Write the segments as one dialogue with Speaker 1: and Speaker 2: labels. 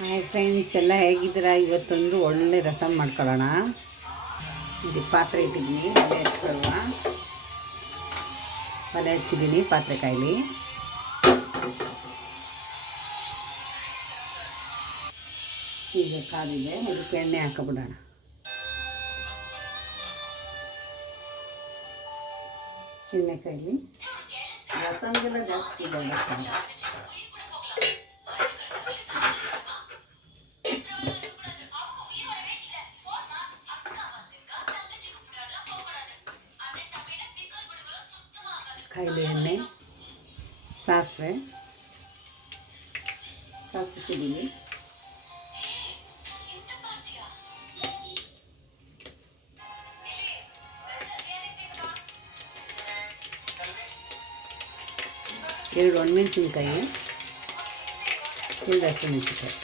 Speaker 1: Hi friends ಎಲ್ಲ ಹೇಗಿದ್ದೀರಾ? ಇವತ್ತೊಂದು ಒಳ್ಳೆ ರಸಮ್ ಮಾಡ್ಕೊಳ್ಳೋಣ. ಇದು ಪಾತ್ರೆ ಇಟ್ಟಿದ್ದೀನಿ ಒಲೆ ಹಚ್ಕೊಳ್ಳುವ ಒಲೆ ಹಚ್ಚಿದ್ದೀನಿ ಪಾತ್ರೆ ಕಾಯಿಲಿ. ಈಗ ಕಾದಿದೆ ಅದಕ್ಕೆ ಎಣ್ಣೆ ಹಾಕಬಿಡೋಣ. ಎಣ್ಣೆ ಕಾಯಿಲಿ. ರಸಮ್ಗೆಲ್ಲ ಜಾಸ್ತಿ ಇದೆ ರಸಮ್ ಕಾಯಿಲೆ ಎಣ್ಣೆ ಸಾಸಿವೆ ಸಾಸಿವೆ ಸಿಡಿಲಿ ಎರಡು ಒಣಮೆಣಸಿನ್ಕಾಯಿ ಎರಡು ಹಸಿಮೆಣಸಿನ್ಕಾಯಿ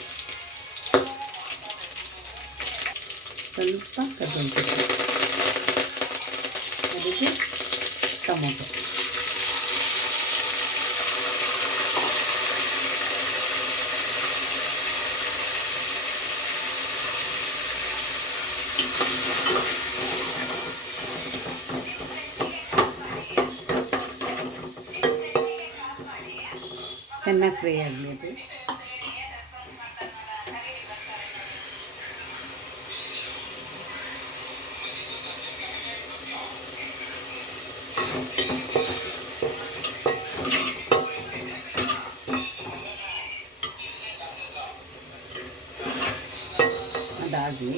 Speaker 1: ಸ್ವಲ್ಪ ಕರ್ಬೇವು ಅದಕ್ಕೆ ಟೊಮೊಟೊ ಚೆನ್ನಾಗಿ ಫ್ರೈ ಆಗಲಿ ಅದು ಅದಾಗಲಿ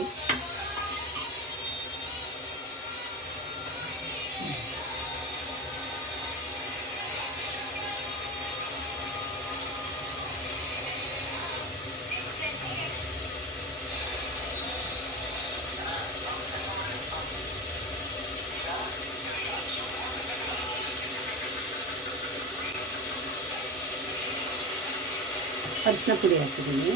Speaker 1: ಅರಿಶಿನ ಪುಡಿ ಹಾಕಿದ್ದೀನಿ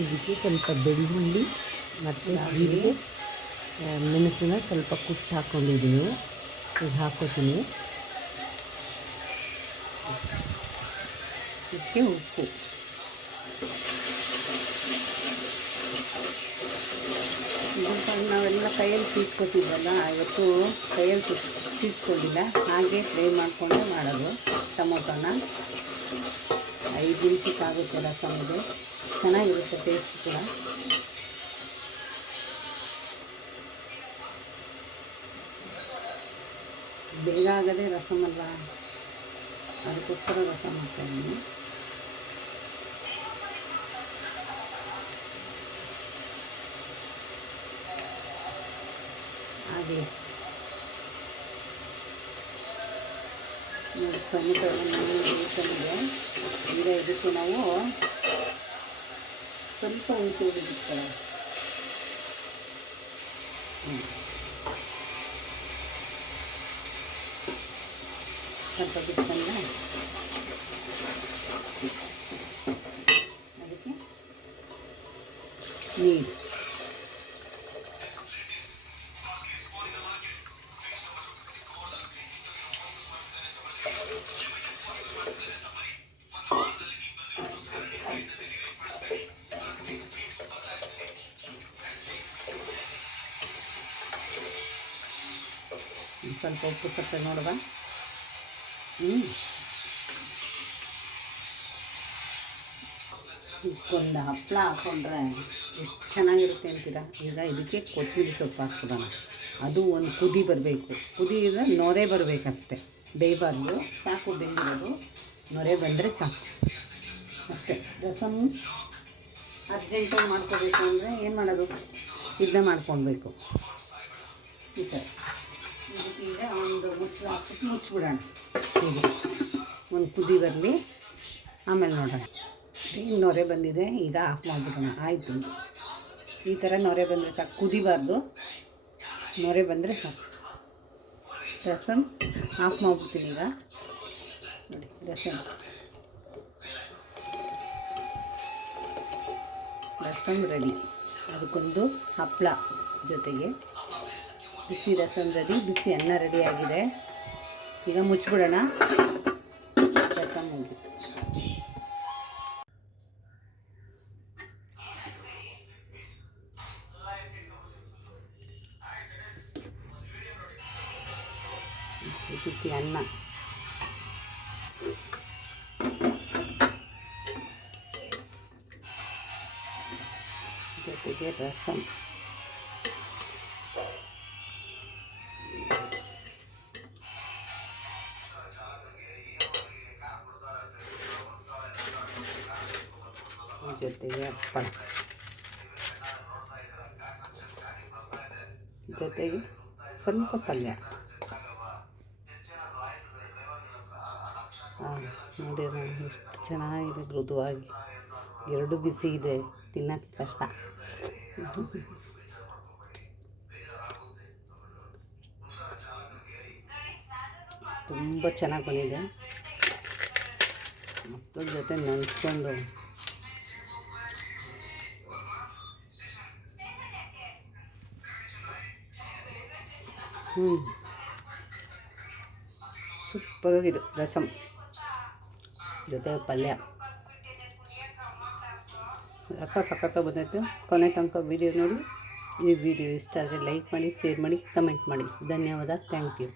Speaker 2: ಇದಕ್ಕೆ ಸ್ವಲ್ಪ ಬೆಳ್ಳುಳ್ಳಿ ಮತ್ತು ಜೀರಿಗೆ ಆ, ಮೆಣಸನ್ನ ಸ್ವಲ್ಪ ಕುಟ್ಟು ಹಾಕ್ಕೊಂಡಿದ್ದೀನಿ ಇದು ಹಾಕೋತೀನಿ.
Speaker 1: ಇದಕ್ಕೆ ಉಪ್ಪು. ನಾವೆಲ್ಲ ಕೈಯಲ್ಲಿ ತೀಟ್ಕೊತಿದ್ವಲ್ಲ ಇವತ್ತು ಕೈಯಲ್ಲಿ ತೀಸ್ ತೀಸ್ಕೊಂಡಿಲ್ಲ ಹಾಗೆ ಫ್ರೈ ಮಾಡಿಕೊಂಡೆ ಮಾಡೋದು ಟೊಮೊಟೊನ. ಐದು ನಿಮಿಷಕ್ಕಾಗುತ್ತೆ ರಸಮ್ ಇದು ಚೆನ್ನಾಗಿರುತ್ತೆ ಟೇಸ್ಟ್ ಕೂಡ. ಬೇಗ ಆಗದೆ ರಸಮಲ್ಲ ಅದಕ್ಕೋಸ್ಕರ ರಸ ಮಾಡ್ತಾಯಿದ್ದೀನಿ ಹಾಗೆ ನೋಡಿ ಟೊಮೆಟೊವನ್ನು ಬೇಯಿಸ್ಕೊಂಡಿದೆ ಈಗ ಇದಕ್ಕೆ ನಾವು ಸ್ವಲ್ಪ ಹುಣಸೆ ಬಿಡ್ತಾರೆ ಸ್ವಲ್ಪ ಬಿಟ್ಕೊಂಡ ಅದಕ್ಕೆ ನೀರು. ಸ್ವಲ್ಪ ಉಪ್ಪು ಸಪ್ಪೆ ನೋಡುವ. ಒಂದು ಹಪ್ಪಳ ಹಾಕ್ಕೊಂಡ್ರೆ ಎಷ್ಟು ಚೆನ್ನಾಗಿರುತ್ತೆ ಅಂತೀರ? ಈಗ ಇದಕ್ಕೆ ಕೊತ್ತಂಬರಿ ಸೊಪ್ಪು ಹಾಕ್ಬಿಡೋಣ. ಅದು ಒಂದು ಕುದಿ ಬರಬೇಕು. ಕುದಿ ಇದ್ರೆ ನೊರೆ ಬರಬೇಕಷ್ಟೆ. ಬೇಯಬಾರ್ದು ಸಾಕು, ಬೆಂದಿರೋದು. ನೊರೆ ಬಂದರೆ ಸಾಕು. ಅಷ್ಟೇ. ರಸಮ್ ಅರ್ಜೆಂಟಾಗಿ ಮಾಡ್ಕೋಬೇಕು ಅಂದರೆ ಏನು ಮಾಡೋದು? ಇದನ್ನ ಮಾಡ್ಕೊಳ್ಬೇಕು. ಈ ಥರ. ಇದಕ್ಕೆ ಈಗ ಒಂದು ಹಾಕ್ಬಿಟ್ಟು ಮುಚ್ಚಿಬಿಡೋಣ. ಹೀಗೆ ಒಂದು ಕುದಿ ಬರಲಿ. ಆಮೇಲೆ ನೋಡೋಣ. ಈಗ ನೊರೆ ಬಂದಿದೆ ಈಗ ಆಫ್ ಮಾಡಿಬಿಡೋಣ. ಆಯಿತು. ಈ ಥರ ನೊರೆ ಬಂದರೆ ಸಾಕು. ಕುದಿಬಾರ್ದು. ನೊರೆ ಬಂದರೆ ಸಾಕು. ರಸಮ್ ಆಫ್ ಮಾಡ್ಬಿಡ್ತೀನಿ ಈಗ. ನೋಡಿ ರಸಮ್ ರಸಮ್ ರೆಡಿ. ಅದಕ್ಕೊಂದು ಹಪ್ಪಳ ಜೊತೆಗೆ. ಬಿಸಿ ರಸಂ ರೆಡಿ ಬಿಸಿ ಅನ್ನ ರೆಡಿಯಾಗಿದೆ. ಈಗ ಮುಚ್ಚಿಬಿಡೋಣ. ರಸಮ್ ಮುಗಿತು. ಬಿಸಿ ಬಿಸಿ ಅನ್ನ. ಜೊತೆಗೆ ರಸಮ್ ಜೊತೆಗೆ ಹಪ್ಪಳ ಜೊತೆಗೆ ಸ್ವಲ್ಪ ಪಲ್ಯ. ನೋಡಿ, ಎಷ್ಟು ಚೆನ್ನಾಗಿದೆ, ಮೃದುವಾಗಿ. ಎರಡು ಬಿಸಿ ಇದೆ, ತಿನ್ನೋಕ್ಕೆ ಕಷ್ಟ. ತುಂಬ ಚೆನ್ನಾಗಿ ಬಂದಿದೆ. ಮಕ್ಕಳ ಜೊತೆ ನೆನ್ಸ್ಕೊಂಡು ಹ್ಞೂ ಸೂಪರಾಗಿದೆ ರಸಮ್ ಜೊತೆ ಪಲ್ಯ. ರಸ ಸಖತ್ತ ಬಂದೈತೆ. ಕೊನೆ ತನಕ ವೀಡಿಯೋ ನೋಡಿ. ಈ ವಿಡಿಯೋ ಇಷ್ಟ ಆದರೆ ಲೈಕ್ ಮಾಡಿ ಶೇರ್ ಮಾಡಿ ಕಮೆಂಟ್ ಮಾಡಿ. ಧನ್ಯವಾದ. Thank you